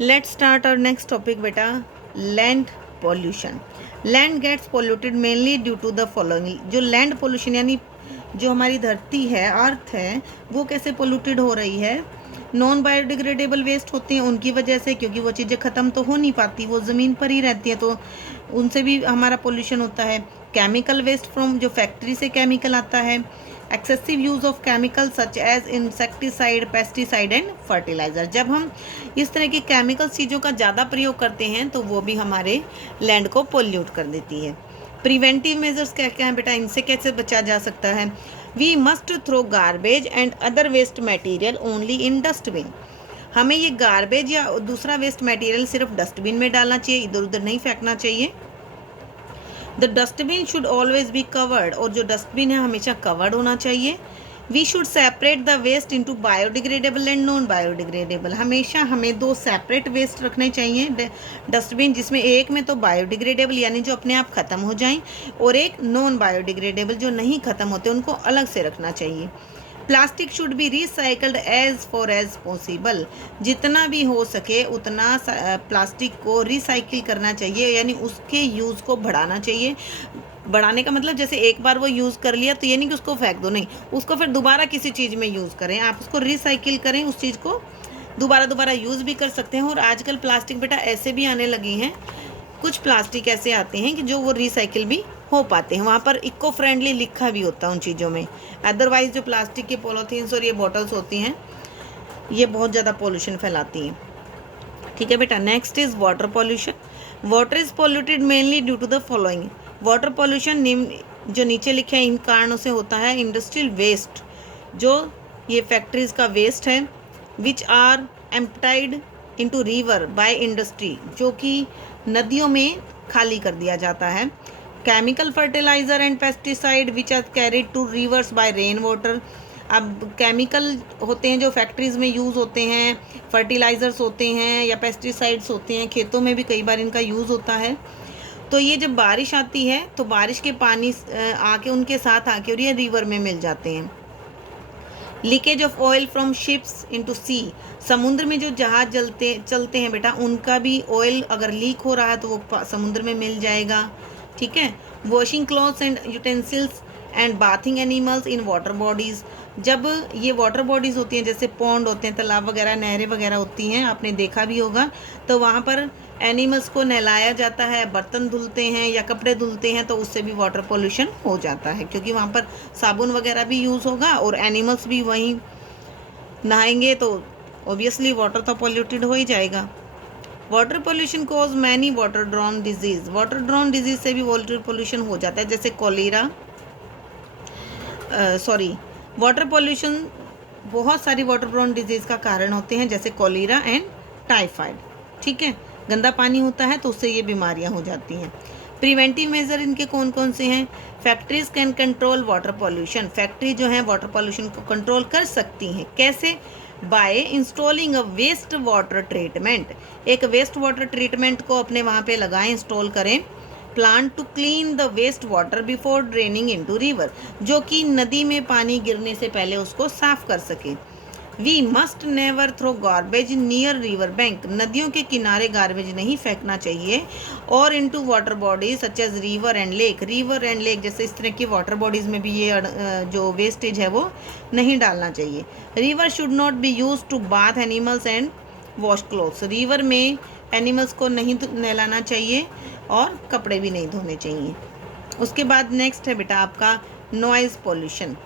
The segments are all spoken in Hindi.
Let's start our next topic बेटा, land pollution. Land gets polluted mainly due to the following. जो लैंड पोल्यूशन यानी जो हमारी धरती है, अर्थ है, वो कैसे पोल्यूटेड हो रही है? नॉन बायोडिग्रेडेबल वेस्ट होते हैं उनकी वजह से, क्योंकि वो चीज़ें ख़त्म तो हो नहीं पाती, वो ज़मीन पर ही रहती है, तो उनसे भी हमारा पोल्यूशन होता है। केमिकल वेस्ट फ्रॉम, जो फैक्ट्री से केमिकल आता है। Excessive use of chemical such as insecticide, pesticide and fertiliser. जब हम इस तरह की केमिकल चीज़ों का ज़्यादा प्रयोग करते हैं तो वो भी हमारे लैंड को पोल्यूट कर देती है। प्रिवेंटिव मेजर्स क्या क्या हैं बेटा, इनसे कैसे बचा जा सकता है? We must throw garbage and other waste material only in dustbin. हमें ये गार्बेज या दूसरा वेस्ट मटेरियल सिर्फ डस्टबिन में डालना चाहिए, इधर उधर नहीं फेंकना चाहिए। The dustbin should always be covered, और जो डस्टबिन है हमेशा कवर्ड होना चाहिए। We should separate the waste into biodegradable and non biodegradable. हमेशा हमें दो सेपरेट वेस्ट रखने चाहिए डस्टबिन, जिसमें एक में तो बायोडिग्रेडेबल यानी जो अपने आप ख़त्म हो जाएं, और एक नॉन बायोडिग्रेडेबल जो नहीं ख़त्म होते, उनको अलग से रखना चाहिए। Plastic should be recycled as far as possible. जितना भी हो सके उतना प्लास्टिक को रिसाइकिल करना चाहिए, यानी उसके यूज़ को बढ़ाना चाहिए। बढ़ाने का मतलब जैसे एक बार वो यूज़ कर लिया तो ये नहीं कि उसको फेंक दो, नहीं, उसको फिर दोबारा किसी चीज़ में यूज़ करें, आप उसको रिसाइकिल करें, उस चीज़ को दोबारा यूज़ भी कर सकते हैं। और आजकल प्लास्टिक बेटा ऐसे भी आने लगी हैं, कुछ प्लास्टिक ऐसे आते हैं कि जो वो रिसाइकिल भी हो पाते हैं, वहाँ पर इको फ्रेंडली लिखा भी होता है उन चीज़ों में। अदरवाइज़ जो प्लास्टिक के पॉलीथीन्स और ये बॉटल्स होती हैं, ये बहुत ज़्यादा पोल्यूशन फैलाती हैं। ठीक है बेटा, next is water pollution. Water is polluted mainly due to the following. Water pollution निम्न जो नीचे लिखे हैं इन कारणों से होता है। इंडस्ट्रियल वेस्ट, जो ये फैक्ट्रीज़ का वेस्ट है, which are emptied into river by industry, जो कि नदियों में खाली कर दिया जाता है। Chemical fertiliser and pesticide which are carried to rivers by rain water. अब केमिकल होते हैं जो फैक्ट्रीज़ में यूज़ होते हैं, फर्टिलाइज़र्स होते हैं या पेस्टिसाइड्स होते हैं, खेतों में भी कई बार इनका यूज़ होता है। तो ये जब बारिश आती है तो बारिश के पानी आके उनके साथ आके और ये रिवर में मिल जाते हैं। Leakage of oil from ships into sea. समुद्र में जो जहाज चलते हैं बेटा, उनका भी ऑयल अगर लीक हो रहा है तो वो समुद्र में मिल जाएगा। ठीक है। Washing clothes and utensils and bathing animals in water bodies. जब ये वाटर बॉडीज़ होती हैं, जैसे पॉन्ड होते हैं, तालाब वगैरह, नहरें वगैरह होती हैं, आपने देखा भी होगा, तो वहाँ पर एनिमल्स को नहलाया जाता है, बर्तन धुलते हैं या कपड़े धुलते हैं, तो उससे भी वाटर पोल्यूशन हो जाता है, क्योंकि वहाँ पर साबुन वगैरह भी यूज़ होगा और एनिमल्स भी वहीं नहाएंगे, तो ऑब्वियसली वाटर तो पोल्यूटेड हो ही जाएगा। Water pollution cause many water drawn disease. Water drawn disease से भी वाटर पोल्यूशन हो जाता है, जैसे कोलेरा, वाटर पोल्यूशन बहुत सारी वाटर ड्रॉन डिजीज़ का कारण होते हैं, जैसे कोलेरा एंड टाइफाइड। ठीक है, गंदा पानी होता है तो उससे ये बीमारियां हो जाती हैं। प्रिवेंटिव मेजर इनके कौन कौन से हैं? Factories can control water pollution. Factory जो है वाटर पोल्यूशन को कंट्रोल कर सकती हैं। कैसे? By installing a waste water treatment. एक वेस्ट वाटर ट्रीटमेंट को अपने वहाँ पे लगाएं, इंस्टॉल करें। Plan to clean the waste water before draining into river, जो कि नदी में पानी गिरने से पहले उसको साफ कर सके। We must never throw garbage near river bank. नदियों के किनारे गार्बेज नहीं फेंकना चाहिए। और into water bodies such as river and lake. River and lake जैसे इस तरह की वाटर बॉडीज़ में भी ये जो वेस्टेज है वो नहीं डालना चाहिए। River should not be use to bath animals and wash clothes. River में एनिमल्स को नहीं नहलाना चाहिए और कपड़े भी नहीं धोने चाहिए। उसके बाद नेक्स्ट है बेटा आपका noise pollution.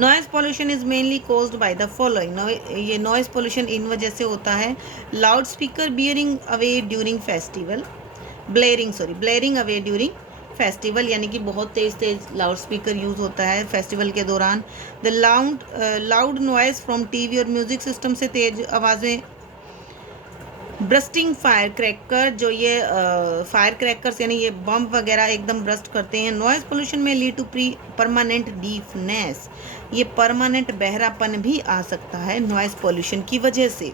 Noise pollution is mainly caused by the following. ये नॉइज़ पोल्यूशन इन वजह से होता है। Loud speaker blaring away during festival, blaring away during festival, यानी कि बहुत तेज़ लाउड स्पीकर यूज़ होता है फेस्टिवल के दौरान। The loud noise from TV और म्यूज़िक सिस्टम से तेज़ आवाज़ें। ब्रस्टिंग फायर क्रैकर, जो ये फायर क्रैकर्स यानी ये बम वगैरह एकदम ब्रस्ट करते हैं। नॉइज़ पोल्यूशन में लीड टू परमानेंट डीफनेस। ये परमानेंट बहरापन भी आ सकता है नॉइज़ पोल्यूशन की वजह से,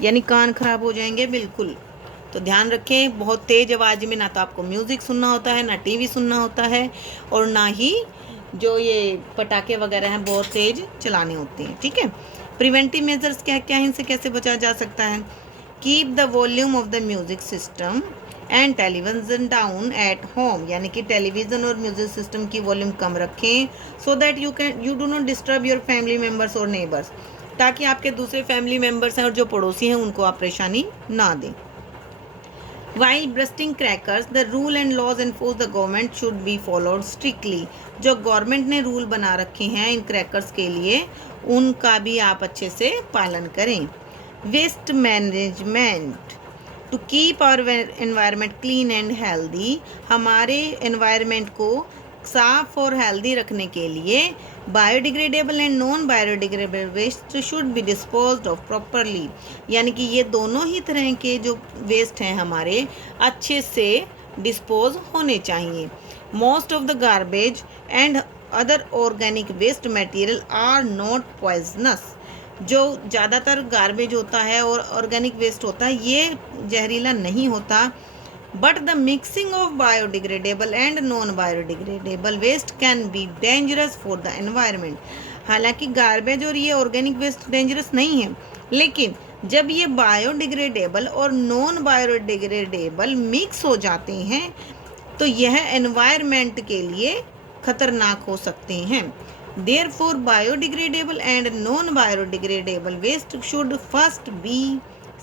यानी कान खराब हो जाएंगे बिल्कुल। तो ध्यान रखें, बहुत तेज़ आवाज़ में ना तो आपको म्यूज़िक सुनना होता है, ना टीवी सुनना होता है, और ना ही जो ये पटाखे वगैरह हैं बहुत तेज़ चलाने होते हैं। ठीक है। प्रिवेंटिव मेजर्स क्या क्या हैं, इनसे कैसे बचा जा सकता है? Keep the volume of the music system and television down at home, यानी कि टेलीविज़न और म्यूजिक सिस्टम की वॉल्यूम कम रखें, so that you do not disturb your family members और नेबर्स, ताकि आपके दूसरे फैमिली मेम्बर्स हैं और जो पड़ोसी हैं उनको आप परेशानी ना दें। While bursting crackers, the rule and laws enforced the government should be followed strictly. जो गवर्नमेंट ने रूल बना रखे हैं इन क्रैकर्स के लिए, उनका भी आप अच्छे से पालन करें। Waste management, to keep our environment clean and healthy, हमारे एनवायरनमेंट को साफ और हेल्दी रखने के लिए biodegradable and non biodegradable waste should be disposed of properly, यानी कि ये दोनों ही तरह के जो वेस्ट हैं हमारे अच्छे से डिस्पोज होने चाहिए। Most of the garbage and other organic waste material are not poisonous, जो ज़्यादातर गार्बेज होता है और ऑर्गेनिक वेस्ट होता है ये जहरीला नहीं होता, but the mixing of biodegradable and non biodegradable waste can be dangerous for the environment। हालांकि गार्बेज और ये ऑर्गेनिक वेस्ट डेंजरस नहीं है, लेकिन जब ये बायोडिग्रेडेबल और नॉन बायोडिग्रेडेबल मिक्स हो जाते हैं तो यह एनवायरनमेंट के लिए खतरनाक हो सकते हैं। Therefore, biodegradable and non biodegradable waste should first be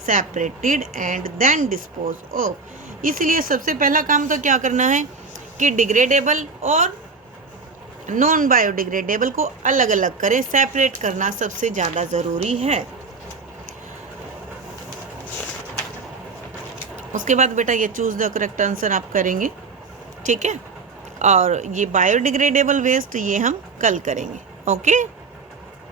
separated and then disposed of। इसलिए सबसे पहला काम तो क्या करना है कि डिग्रेडेबल और नॉन बायोडिग्रेडेबल को अलग अलग करें, सेपरेट करना सबसे ज़्यादा ज़रूरी है। उसके बाद बेटा ये चूज़ द करेक्ट आंसर आप करेंगे, ठीक है, और ये बायोडिग्रेडेबल वेस्ट ये हम कल करेंगे। ओके।